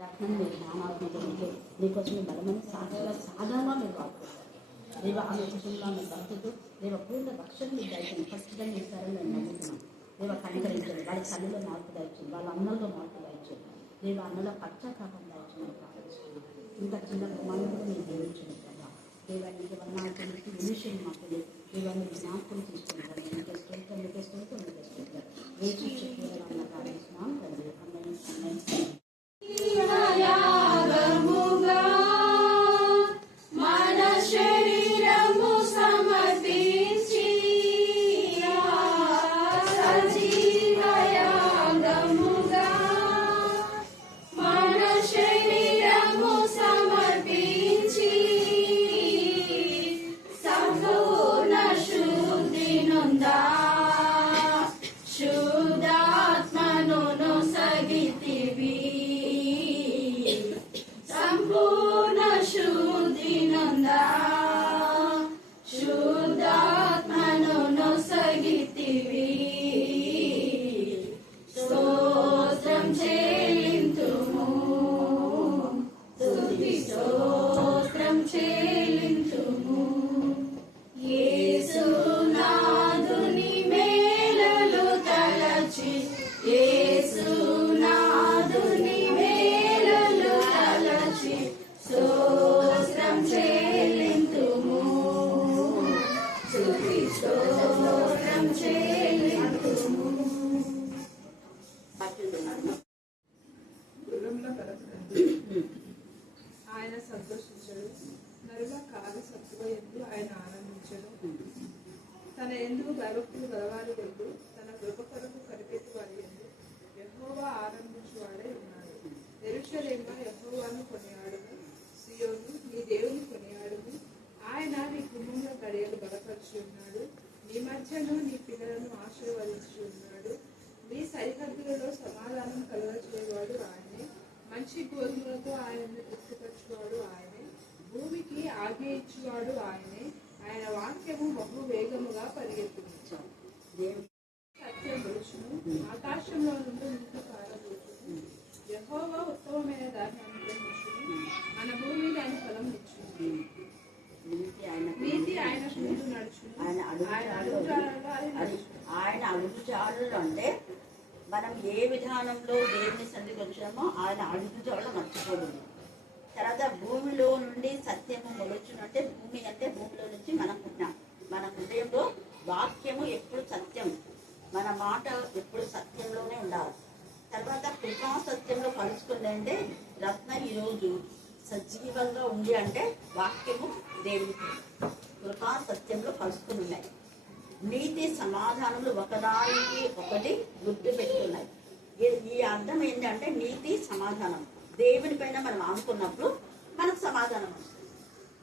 రత్నం మీరు నామాత్మక నీకోసం మీ బలమైన సాధనంగా మీరు వాడుకుంటారు. దేవ ఆమె కుటుంబంలో ఆమె భక్తులు దేవ పూర్ణ రక్షణ మీరు దయచండి. ఫస్ట్గా మీరు ఇస్తారని నేను నమ్ముతున్నాను. దేవ కనికరించండి, వాళ్ళ తల్లిలో మార్పు దాయించండి, వాళ్ళ అన్నల్లో మార్పు దాయించండి, దేవ అన్నలో పశ్చాత్తాపం దాయించండి ప్రార్థిస్తున్నాను. ఇంత చిన్న ప్రమాణం కూడా మీరు దీవించండి కదా. దేవానికి వర్ణాలకు విషయం మాకు దేవాన్ని జ్ఞాపకం తీసుకుంటారు. మీకు స్తోత్రం, మీకు స్తోత్రం, మీకు స్తోత్రం. వేచి చెప్పాలన్న ప్రార్థిస్తున్నాం తండ్రి. అన్నయ్య ఆయన సంతోషించడు, నరుల కాలు సత్తువ ఎందు ఆయన ఆనందించడు. తన ఎందుకు భయభక్తులు గలవారి ఎందు, తన కృప కొరకు కనిపెట్టు వారి ఎందు యెహోవా ఆనందించువాడే ఉన్నాడు. యెరూషలేమా యెహోవాను కొనియాడుము, సియోను నీ దేవుని కొనియాడుము. ఆయన నీ కుటుంబంలో గడియలు బలపరిచి ఉన్నాడు, నీ మధ్యను నీ పిల్లలను ఆశీర్వదించి ఉన్నాడు. మీ సరిహద్దులలో సమాధానం కలుగచేవాడు ఆయనే, మంచి గోధుమలతో ఆయనను తృప్తిపరచువాడు ఆయనే, భూమికి ఆజ్ఞ ఇచ్చువాడు ఆయనే. ఆయన వాక్యము బహు వేగముగా పరిగెత్తును. సత్యం పురుషును ఆకాశంలో నుండి నీటి పారబోచును. యెహోవా ఉత్తమమైన దాన్ని అనుగ్రహించును, మన భూమి దాని ఫలం ఇచ్చును. నీతి ఆయన ముందు నడుచును, ఆయన అడుగుజాడలు అంటే మనం ఏ విధానంలో దేవుని సన్నిధికి వచ్చామో ఆయన అడుగుజాడలు మర్చిపోదు. తర్వాత భూమిలో నుండి సత్యము మొలుచునంటే భూమి అంటే భూమిలో నుంచి మనం పుట్టినాం. మన హృదయంలో వాక్యము ఎప్పుడు సత్యం, మన మాట ఎప్పుడు సత్యంలోనే ఉండాలి. తర్వాత కృపా సత్యంలో కలుసుకుందంటే రత్న ఈరోజు సజీవంగా ఉంది అంటే వాక్యము దేవునికి కృపా సత్యంలో కలుసుకుని ఉన్నాయి. నీతి సమాధానములు ఒకదానికి ఒకటి గుర్తు పెట్టుకున్నాయి. ఈ అర్థం ఏంటంటే నీతి సమాధానం దేవుని పైన మనం ఆనుకున్నప్పుడు మనకు సమాధానం వస్తుంది.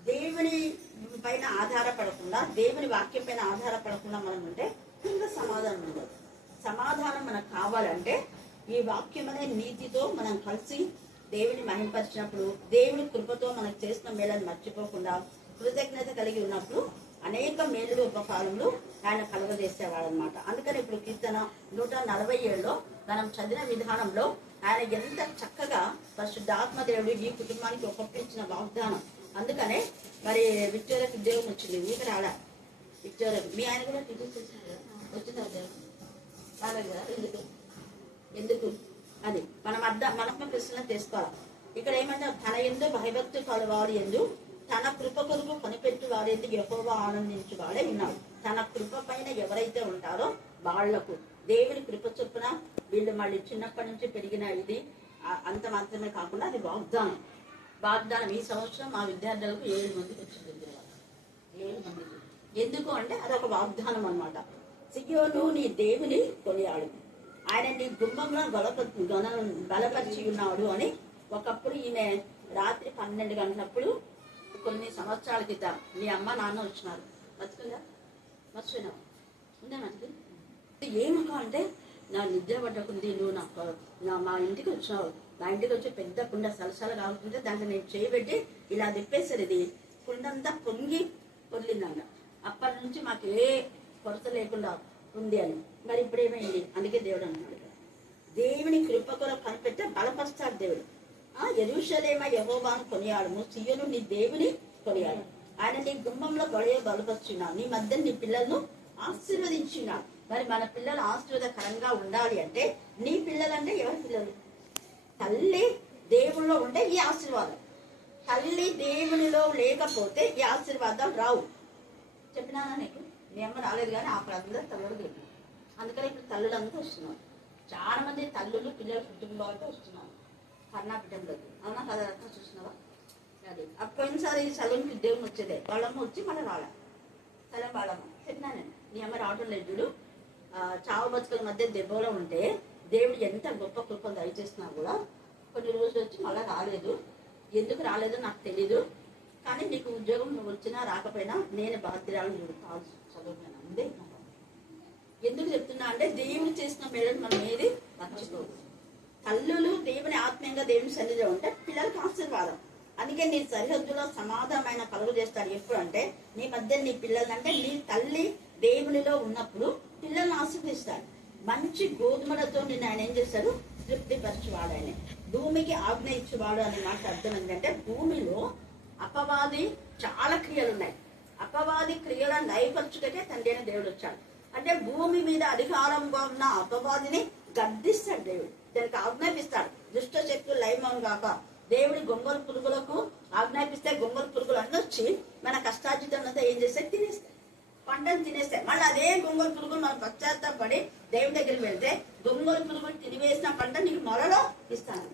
దేవుని పైన ఆధారపడకుండా దేవుని వాక్యం పైన ఆధారపడకుండా మనం ఉంటే ఇంకా సమాధానం ఉండదు. సమాధానం మనకు కావాలంటే ఈ వాక్యం అనే నీతితో మనం కలిసి దేవుని మహింపరిచినప్పుడు, దేవుని కృపతో మనకు చేసిన మేళను మర్చిపోకుండా కృతజ్ఞత కలిగి ఉన్నప్పుడు అనేక మేలు ఉపకారములు ఆయన కలుగజేసేవాడు అనమాట. అందుకని ఇప్పుడు కీర్తన 147లో మనం చదివిన విధానంలో ఆయన ఎంత చక్కగా పరిశుద్ధాత్మ దేవుడు ఈ కుటుంబానికి ఒప్పించిన వాగ్దానం. అందుకనే మరి విక్టోరియాకి ఉద్యోగం వచ్చింది, మీకు రాడా విక్టోరియాకి? మీ ఆయన కూడా టికెట్ చేసినారు, వచ్చిందా ఉద్యోగం? రాలేదా? ఎందుకు అది మనం ప్రశ్న తీసుకోవాలి. ఇక్కడ ఏమంటే తన ఎందు భయభక్తి కలవాడు ఎందు, తన కృప కొరకు కొనిపెట్టు వారి ఎందుకు యెహోవా ఆనందించు వాడే ఉన్నాడు. తన కృప పైన ఎవరైతే ఉంటారో వాళ్లకు దేవుని కృప చొప్పున వీళ్ళు మళ్ళీ చిన్నప్పటి నుంచి పెరిగిన ఇది అంత మాత్రమే కాకుండా అది వాగ్దానం. ఈ సంవత్సరం మా విద్యార్థులకు 7 మందికి వచ్చింది, 7 మందికి. ఎందుకు అంటే అదొక వాగ్దానం అనమాట. సియోను నీ దేవుని కొనియాడు, ఆయన నీ గుమ్మంలో బలపరిచి ఉన్నాడు అని. ఒకప్పుడు ఈమె రాత్రి 12 గంటలప్పుడు కొన్ని సంవత్సరాల క్రితం మీ అమ్మ నాన్న వచ్చినారు. బతుకుందా? మర్చిపోయినావు ఉందా? మంచిది ఏమక్క అంటే నా నిద్ర పట్టకుంది, నువ్వు మా ఇంటికి వచ్చినావు, నా ఇంటికి వచ్చి పెద్ద కుండ సలసల కాకుంటే దాంట్లో నేను చేయబెట్టి ఇలా తిప్పేసారు, ఇది కుండంతా పొంగి పొర్లిందన్న. అప్పటి నుంచి మాకు ఏ కొరత లేకుండా ఉంది అని. మరి ఇప్పుడు ఏమైంది? అందుకే దేవుడు అన్నాడు, దేవుని కృప కొరకు కనిపెట్టే బలపరుస్తాడు దేవుడు. యెరూషలేమ యెహోవాను కొనియాడము, సీయోను నీ దేవుని కొనియాడు. ఆయన నీ గుమ్మంలో బలపరుచున్నాడు, నీ మధ్య నీ పిల్లలను ఆశీర్వదించున్నాడు. మరి మన పిల్లలు ఆశీర్వాదకరంగా ఉండాలి అంటే, నీ పిల్లలంటే ఎవరి పిల్లలు? తల్లి దేవుల్లో ఉంటే ఈ ఆశీర్వాదం, తల్లి దేవునిలో లేకపోతే ఈ ఆశీర్వాదాలు రావు. చెప్పినానా నీకు? మీ అమ్మ రాలేదు కానీ అక్కడ అందరూ తల్లులు లేదు. అందుకని ఇప్పుడు తల్లులు అంతా వస్తున్నారు. చాలా మంది తల్లులు పిల్లలు కుటుంబాలతో వస్తున్నారు. కర్ణాటకంలోకి అవునా కదా? అర్థం చూస్తున్నావా? అది పోయినసారి సలూన్కి దేవుని వచ్చేదే, వాళ్ళమ్మ వచ్చి మళ్ళీ రాలే. సరే వాళ్ళమ్మ చెప్పినా నేను, నీ అమ్మ రావడం లేదు చూడు. చావు బతుకుల మధ్య దెబ్బలో ఉంటే దేవుడు ఎంత గొప్ప కృపను దయచేస్తున్నా కూడా కొన్ని రోజులు వచ్చి మళ్ళీ రాలేదు. ఎందుకు రాలేదో నాకు తెలీదు, కానీ నీకు ఉద్యోగం వచ్చినా రాకపోయినా నేను బాధ్యురాలను చూడతాను. చదువు అందే. ఎందుకు చెప్తున్నా అంటే, దేవుడు చేసిన మేలను మనం ఏది మర్చిపోదు. తల్లులు దేవుని ఆత్మీయంగా దేవుని సన్నిధిలో ఉంటే పిల్లలకి ఆశీర్వాదం. అందుకే నీ సరిహద్దులో సమాధానమైన కలుగు చేస్తాడు. ఎప్పుడు అంటే, నీ మధ్య నీ పిల్లలు అంటే నీ తల్లి దేవునిలో ఉన్నప్పుడు పిల్లల్ని ఆశీర్వదిస్తాడు. మంచి గోధుమలతో నిన్ను ఆయన ఏం చేస్తాడు? తృప్తిపరచువాడు. ఆయన భూమికి ఆజ్ఞ ఇచ్చేవాడు అనే మాట అర్థం ఏంటంటే, భూమిలో అపవాది చాలా క్రియలు ఉన్నాయి. అపవాది క్రియల నైపరచుటకే తండ్రి అయిన దేవుడు వచ్చాడు. అంటే భూమి మీద అధికారంగా ఉన్న అపవాదిని గద్దిస్తాడు దేవుడు, దానికి ఆజ్ఞాపిస్తాడు. దుష్ట శక్తులు లయమం కాక దేవుడి గొంగళ పురుగులకు ఆజ్ఞాపిస్తే గొంగళ పురుగులు అన్నీ వచ్చి మన కష్టార్జితంతా ఏం చేస్తాయి? తినేస్తాయి, పంటను తినేస్తాయి. మళ్ళీ అదే గొంగళ పురుగులు మనం పశ్చాత్తాపడి దేవుడి దగ్గరికి వెళ్తే గొంగళ పురుగులు తినివేసిన పంట నీకు మరలో ఇస్తాను.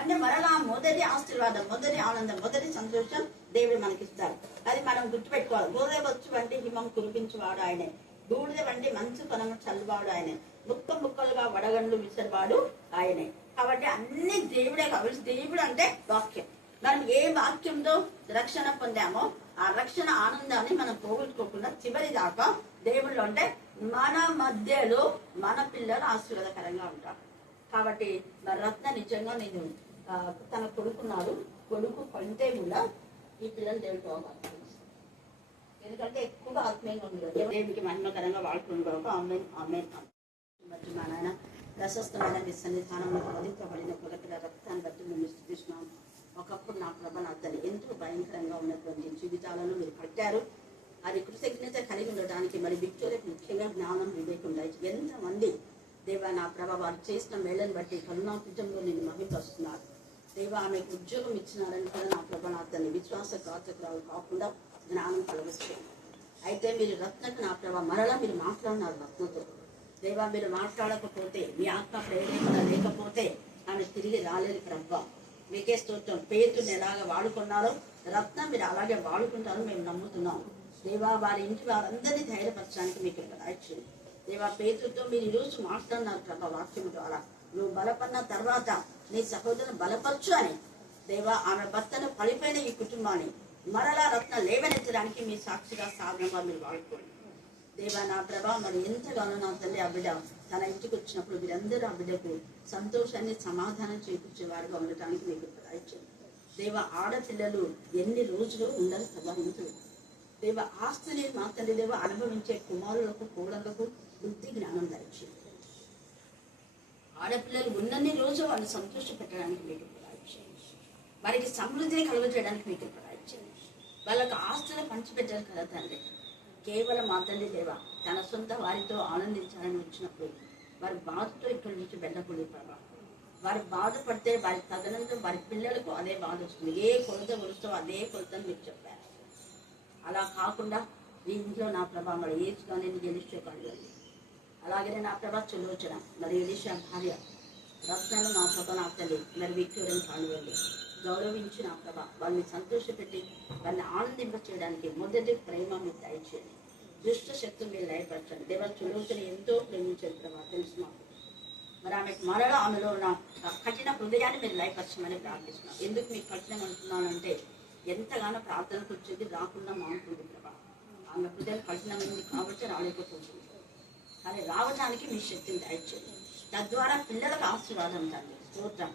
అంటే మరలా మొదటి ఆశీర్వాదం, మొదటి ఆనందం, మొదటి సంతోషం దేవుడు మనకిస్తాడు. అది మనం గుర్తుపెట్టుకోవాలి. గోరే వచ్చు వంటి హిమం కురిపించేవాడు ఆయనే, బూడిద వంటి మంచు కొనము చల్లువాడు ఆయనే, ముక్క ముక్కలుగా వడగండ్లు విసిరివాడు ఆయనే. కాబట్టి అన్ని దేవుడే కావాలి. దేవుడు అంటే వాక్యం. మనం ఏ వాక్యంతో రక్షణ పొందామో ఆ రక్షణ ఆనందాన్ని మనం పోగొట్టుకోకుండా చివరి దాకా దేవుళ్ళు అంటే మన మధ్యలో మన పిల్లలు ఆశీర్వాదకరంగా ఉంటారు. కాబట్టి మరి రత్న నిజంగా నేను తన కొడుకున్నాడు, కొడుకు కంటే కూడా ఈ పిల్లలు దేవుడికి అవకాశం, ఎందుకంటే ఎక్కువగా ఆత్మీయంగా ఉంది కదా, దేవుడికి మహిమకరంగా వాడుకున్నాడు. Amen amen. బట్టి మా నాయన ప్రశస్తమైన నీ సన్నిధానంలో వధించబడిన కొలకల రక్తాన్ని బట్టి మేము స్థుతిస్తున్నాం. ఒకప్పుడు నా ప్రభ నా తల్లి ఎంతో భయంకరంగా ఉన్నటువంటి జీవితాలను మీరు కట్టారు. అది కృతజ్ఞత కలిగి ఉండడానికి మరి విక్టోరియకు ముఖ్యంగా జ్ఞానం, వివేకం దయచి ఎంతమంది దేవా నా ప్రభ వారు చేసిన మేళను బట్టి కరుణాపీఠంలో నేను మహిమపరుస్తున్నారు. దేవా ఆమెకు ఉద్యోగం ఇచ్చినారని కూడా నా ప్రభ నా తల్లి విశ్వాసఘాతకురాలు కాకుండా జ్ఞానం కలగచ్చు. అయితే మీరు రత్నకు నా ప్రభ మరలా మీరు మాట్లాడినారు రత్నతో. దేవా మీరు మాట్లాడకపోతే, మీ ఆత్మ ప్రేరేపణ లేకపోతే ఆమె తిరిగి రాలేదు ప్రభ. మీకే స్తోత్రం. పేతుని ఎలాగ వాడుకున్నారో రత్నం మీరు అలాగే వాడుకుంటారో మేము నమ్ముతున్నాం. దేవా వారి ఇంటి వారందరినీ ధైర్యపరచడానికి మీకు ప్రయత్నం. దేవా పేతుతో మీరు ఈరోజు మాట్లాడినారు ప్రభా వాక్యం ద్వారా. నువ్వు బలపడిన తర్వాత నీ సహోదరుని బలపరచు అని. దేవా ఆమె భర్తను పడిపోయిన ఈ కుటుంబాన్ని మరలా రత్న లేవనెత్తడానికి మీ సాక్షిగా సాధనంగా మీరు వాడుకోండి. దేవా నా ప్రభా మరి ఎంతగానో నా తల్లి ఆ బిడ్డ తన ఇంటికి వచ్చినప్పుడు మీరందరూ ఆ బిడ్డకు సంతోషాన్ని సమాధానం చేకూర్చేవారుగా ఉండటానికి మీకు ప్రయత్నం. దేవ ఆడపిల్లలు ఎన్ని రోజులు ఉండరు కదా ఇంట్లో. దేవ ఆస్తిని మా తల్లి దేవ అనుభవించే కుమారులకు కోడళ్లకు బుద్ధి జ్ఞానం దయచేయండి. ఆడపిల్లలు ఉన్నన్ని రోజు వాళ్ళు సంతోష పెట్టడానికి మీకు ప్రయత్నం, వారికి సమృద్ధిని కలుగజేయడానికి మీకు ప్రయత్నం, వాళ్ళకు ఆస్తులు పంచిపెట్టారు కదా తండ్రి. కేవలం మా తల్లి దేవ తన సొంత వారితో ఆనందించాలని వచ్చినప్పుడు వారి బాధతో ఇక్కడి నుంచి వెళ్ళకూడదు ప్రభా. వారు బాధపడితే వారి తదనంతరం వారి పిల్లలకు అదే బాధ వస్తుంది. ఏ కొలత కొలుస్తో అదే కొలతని మీరు చెప్పారు. అలా కాకుండా మీ ఇంట్లో నా ప్రభా మరి ఏజ్గానే ఎలిషా కానివ్వండి, అలాగే నా ప్రభా చులోచన మరి ఎలిషా భార్య రత్నను నా ప్రభా నా తల్లి మరి విక్టోరియన్ కానివ్వండి గౌరవించి నా ప్రభా వాళ్ళని సంతోషపెట్టి వాళ్ళని ఆనందింప చేయడానికి మొదటి ప్రేమ మీరు దయచేయండి. దుష్ట శక్తులు మీరు లయపరచండి. దేవ చులోచన ఎంతో ప్రేమించారు ప్రభా తెలుసు మాకు. మరి ఆమెకు మరలా ఆమెలో ఉన్న కఠిన హృదయాన్ని మీరు లయపరచమని ప్రార్థిస్తున్నాం. ఎందుకు మీకు కఠినం అంటున్నానంటే ఎంతగానో ప్రార్థనకు వచ్చేది రాకుండా మానుకుంది ప్రభా. ఆమె హృదయం కఠినమైంది కాబట్టి రాలేకపోతుంది. కానీ రావడానికి మీ శక్తిని దయచేయండి. తద్వారా పిల్లలకు ఆశీర్వాదం తండ్రి స్తోత్రం.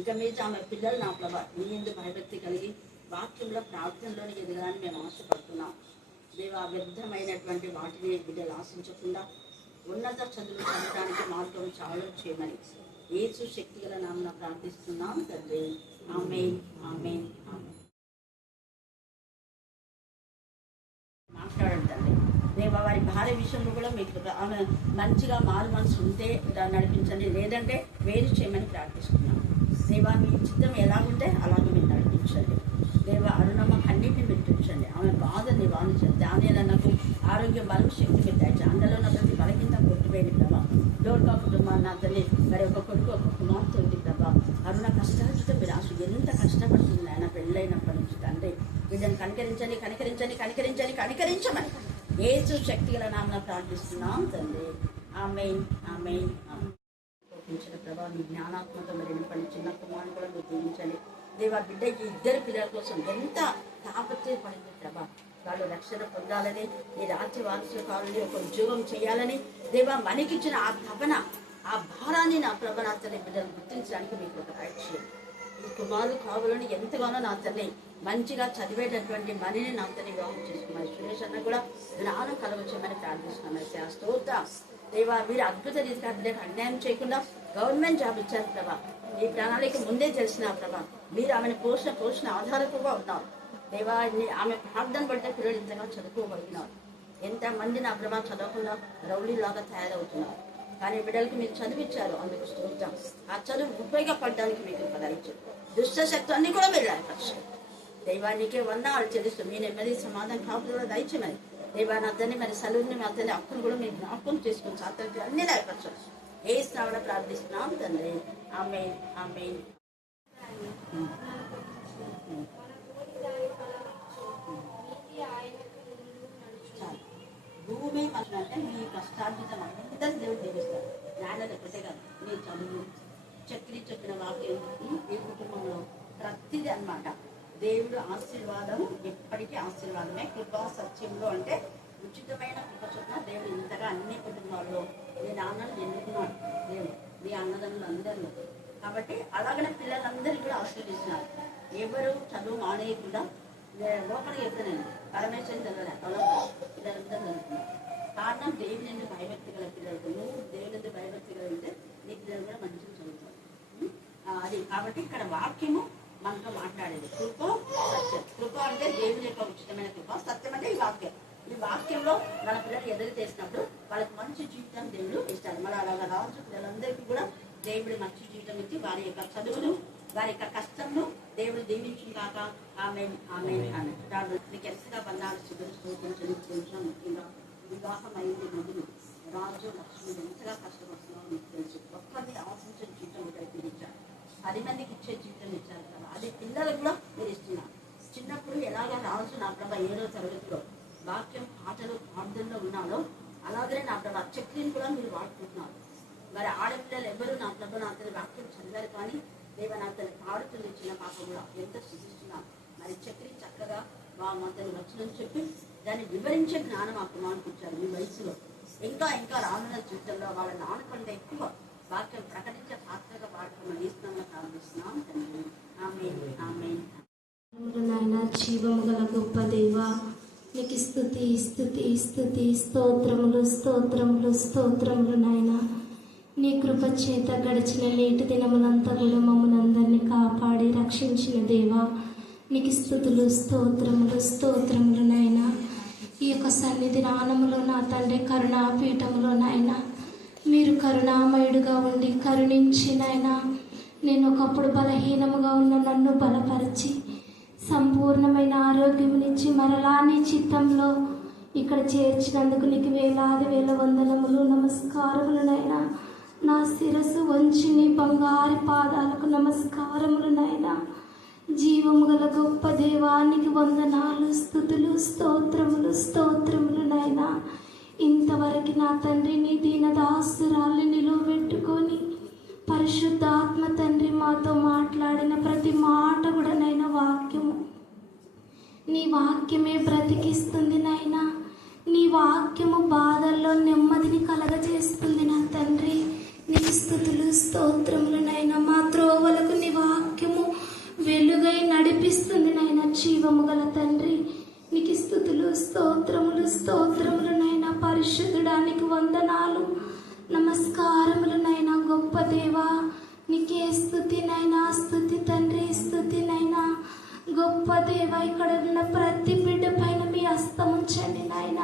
ఇక మీద ఆమె పిల్లలు నా ప్రభా మీ ఎందుకు భయభక్తి కలిగి వాక్యంలో ప్రార్థనలోని ఎదగాలని మేము ఆశపడుతున్నాం. దేవా వ్యర్థమైనటువంటి వాటిని బిడ్డలు ఆశించకుండా ఉన్నత చదువులు చదవడానికి మార్గం చాలా చేయమని యేసు శక్తిగల నామమున ప్రార్థిస్తున్నాం తండ్రి. ఆమేన్, ఆమేన్, ఆమేన్. మాట్లాడండి తండ్రి. దేవా వారి భార్య విషయంలో కూడా మీకు ఆమె మంచిగా మారు మనసు ఉంటే నడిపించండి, లేదంటే వేరు చేయమని ప్రార్థిస్తున్నాం. దేవా మీ చిత్తం ఎలాగుంటే అలాగే మీరు నడిపించండి. దేవా అరుణమ్మ కన్నీటిని పెట్టించండి, ఆమె బాధ నివారించండి. దానిలకు ఆరోగ్యం బలం శక్తి పెట్టాయి. అందులో ఉన్న ప్రతి బలకింద కొట్టివేయండి ప్రభా. డోర్గా కుటుంబాన్ని నా తల్లి మరి ఒక కొడుకు ఒక కుమార్తె ఉంది ప్రభా. అరుణ కష్టాలతో మీరు ఎంత కష్టపడుతుంది ఆయన పెళ్ళైనప్పటి నుంచి తండ్రి. వీళ్ళని కనికరించండి, కనికరించండి, కనికరించండి, కనికరించమని యేసు శక్తిగల నామమున ప్రార్థిస్తున్నాం తండ్రి. ఆమేన్, ఆమేన్, ఆమేన్. ప్రభా మీ జ్ఞానాత్మతో మరి నింపండి. చిన్న కుమారుని కూడా మీరు దీవించండి దేవా. బిడ్డ ఈ ఇద్దరు పిల్లల కోసం ఎంత తాపత్రయపడింది ప్రభా. వాళ్ళు రక్షణ పొందాలని, ఈ రాజ్య వారసులు కావాలని, ఒక ఉద్యోగం చేయాలని దేవా మనకిచ్చిన ఆ తపన, ఆ భారాన్ని నా ప్రభ నా తల్లి బిడ్డను గుర్తించడానికి మీకు ఒక రాజ్యం ఈ కుమారులు కావాలని ఎంతగానో నా తల్లి మంచిగా చదివేటటువంటి మనీని నా తల్లి వివాహం చేసుకున్నారు. సురేష్ అన్న కూడా జ్ఞానం కలగొచ్చామని ప్రార్థిస్తున్నాం. స్తోత్రం దేవా. మీరు అద్భుత రీతిగా బిడ్డకు అన్యాయం చేయకుండా గవర్నమెంట్ జాబ్ ఇచ్చారు ప్రభా. ఈ ప్రణాళిక ముందే తెలిసిన ప్రభా. మీరు ఆమెను పోషణ ఆధారకుగా ఉన్నారు దేవా. ఆమె ప్రార్థన పడితే పిల్లలు ఇంతగా చదువుకోగలిగినారు. ఎంతమంది నా ప్రభా చదవకుండా రౌడీలాగా తయారవుతున్నారు, కానీ బిడ్డలకి మీరు చదివించారు. అందుకు స్తోత్రం. ఆ చదువు ఉపయోగపడడానికి మీకు ఫలించారు. దుష్ట శక్తులన్నీ కూడా మీరు రాయపరచారు దైవానికే వందనాలు చెల్లిస్తూ మీ నెమ్మది సమాధానం కాపులు కూడా దయచేమని దేవా. నా అతన్ని మరి సలువుని మా అతని హక్కును కూడా మీరు జ్ఞాపకం చేసుకుని సాత్విక అన్ని రాయపరచారు. ఏ శ్రావణ ప్రార్థిస్తున్నాం తండ్రి. ఆమేన్, ఆమేన్. భూమి అంటే మీ కష్టార్జితం అందరూ దేవుడు దీవిస్తారు. జ్ఞానాలు ఒకటే కాదు, మీ చదువు చక్రి చెప్పిన వాక్యం ఈ కుటుంబంలో ప్రతిదీ అన్నమాట. దేవుడు ఆశీర్వాదం ఎప్పటికీ ఆశీర్వాదమే. కృపా సత్యంలో అంటే ఉచితమైన కృప చొప్పున దేవుడు ఇంతగా అన్ని కుటుంబాల్లో మీ నాన్నలు ఎన్నుకున్నాడు దేవుడు, మీ అన్నదమ్ములు అందరిలో. కాబట్టి అలాగనే పిల్లలందరినీ కూడా ఆశీర్వదిస్తున్నారు. ఎవరు చదువు మానేయకుండా లోపలికి వెళ్తున్నాను పరమేశ్వరం చదవలే అలా పిల్లలందరూ చదువుతున్నారు. కారణం దేవుని నుండి భయభక్తి గల పిల్లలకు. నువ్వు దేవుని నుండి భయభక్తి గల ఉంటే నీ పిల్లలు కూడా మంచిగా చదువుతారు. అది కాబట్టి ఇక్కడ వాక్యము మనతో మాట్లాడేది. కృప సత్యం. కృప అంటే దేవుని యొక్క ఉచితమైన కృప, సత్యం అంటే ఈ వాక్యం. ఈ వాక్యంలో మన పిల్లలు ఎదురు చేసినప్పుడు వాళ్ళకి మంచి జీవితం దేవుడు ఇస్తాడు. మన అలాగా రావచ్చు పిల్లలందరికీ కూడా దేవుడు మంచి జీవితం ఇచ్చి వారి యొక్క చదువును, వారి యొక్క కష్టంను దేవుడు దీవించిన కాక. ఆమేన్, ఆమేన్, ఆమేన్. మీకు ఎంతగా బంధాలు స్తోత్రించడం. ముఖ్యంగా వివాహం అయింది ముందు రాజు లక్ష్మి ఎంతగా కష్టపడుతున్నారో మీకు తెలుసు. ఒక్కరిని ఆశించిన జీవితం మీరు ఇచ్చారు, 10 మందికి ఇచ్చే జీవితం ఇచ్చారు కదా. అది పిల్లలకు కూడా మీరు ఇస్తున్నారు. చిన్నప్పుడు ఎలాగ రాజు నా ప్రభ 7వ తరగతిలో వాక్యం పాటలు ప్రార్థనలో ఉన్నాడో అలాగనే నా ప్రభ చక్రిని కూడా మీరు వాడుకుంటున్నారు. మరి ఆడపిల్లలు ఎవరు నా ప్రభ నా తల్లి వాక్యం చదివారు, కానీ దేవ నా తల్లి పాడుతుంది చిన్న పాప కూడా ఎంత సృష్టిస్తున్నారు. మరి చక్రి చక్కగా మా తల్లి వచ్చినని చెప్పి దాన్ని వివరించే జ్ఞానం ఆ కుమారునికి ఇచ్చారు. మీ వయసులో ఇంకా ఇంకా రానున్న జీవితంలో వాళ్ళ నాన్నకంటే ఎక్కువ వాక్యం ప్రకటించే పాత్రగా వాడుకోమని ఇస్తున్నామని ప్రార్థిస్తున్నాం తండ్రి. ఆమేన్, ఆమేన్. నాయన జీవము గల గొప్ప దేవ, నీకు స్తుతి స్తుతి స్తుతి స్తోత్రములు స్తోత్రములు స్తోత్రములు నాయన. నీ కృప చేత గడిచిన నేటి దినములంతా కూడా మమ్మల్ని అందరినీ కాపాడి రక్షించిన దేవా, నీకు స్తుతులు స్తోత్రములు స్తోత్రములు నాయన. ఈ యొక్క సన్నిధి రానములో నా తండ్రి కరుణాపీఠములో నాయన మీరు కరుణామయుడుగా ఉండి కరుణించి నాయన నేను ఒకప్పుడు బలహీనముగా ఉన్న నన్ను బలపరిచి సంపూర్ణమైన ఆరోగ్యమునిచ్చి మరలా నీ చిత్తంలో ఇక్కడ చేర్చినందుకు నీకు వేలాది వేల వందనములు నమస్కారములు నాయన. నా శిరస్సు వంచి నీ బంగారు పాదాలకు నమస్కారములు నాయన. జీవము గల గొప్ప దేవానికి వందనాలు స్తుతులు స్తోత్రములు స్తోత్రములు నాయన. ఇంతవరకు నా తండ్రి నీ దీనదాసురాల్ని నిలువబెట్టుకొని పరిశుద్ధాత్మ తండ్రి మాతో మాట్లాడిన ప్రతి మాట కూడా నైనా వాక్యము, నీ వాక్యమే బ్రతికిస్తుంది నాయనా. నీ వాక్యము బాధల్లో నెమ్మదిని కలగజేస్తుంది నా తండ్రి. నీ స్తుతులు స్తోత్రములు నాయన. మా త్రోవలకు నీ వాక్యము వెలుగై నడిపిస్తుంది నాయన. జీవము గల తండ్రి నీకు స్తుతులు స్తోత్రములు స్తోత్రములు నాయన. పరిశుద్ధుడానికి వందనాలు నమస్కారములు నాయన. గొప్ప దేవా స్తుతి నైనా, స్తుతి తండ్రి, స్తుతి నైనా. గొప్ప దేవ, ఇక్కడ ఉన్న ప్రతి బిడ్డ పైన మీ హస్తం ఉంచండి నాయన,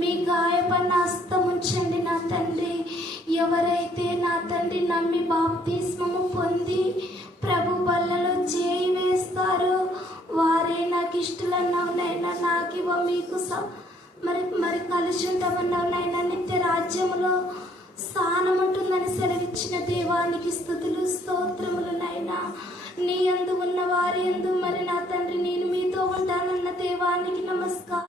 మీ గాయపడిన హస్తం ఉంచండి నా తండ్రి. ఎవరైతే నా తండ్రి నమ్మి బాప్తిస్మము పొంది ప్రభు బల్లలో చేయి వేస్తారో వారే నాకు ఇష్టలన్నావు నైనా. నాకివ్వ మీకు మరి కలిసి ఉంటామన్నావు నైనా. నిత్య రాజ్యములో స్థానం ఉంటుందని సెలవిచ్చిన దేవానికి స్తుతులు స్తోత్రములు నైనా. నీ యందు ఉన్న వారి యందు మరి నా తండ్రి నేను మీతో ఉంటానన్న దేవానికి నమస్కారం.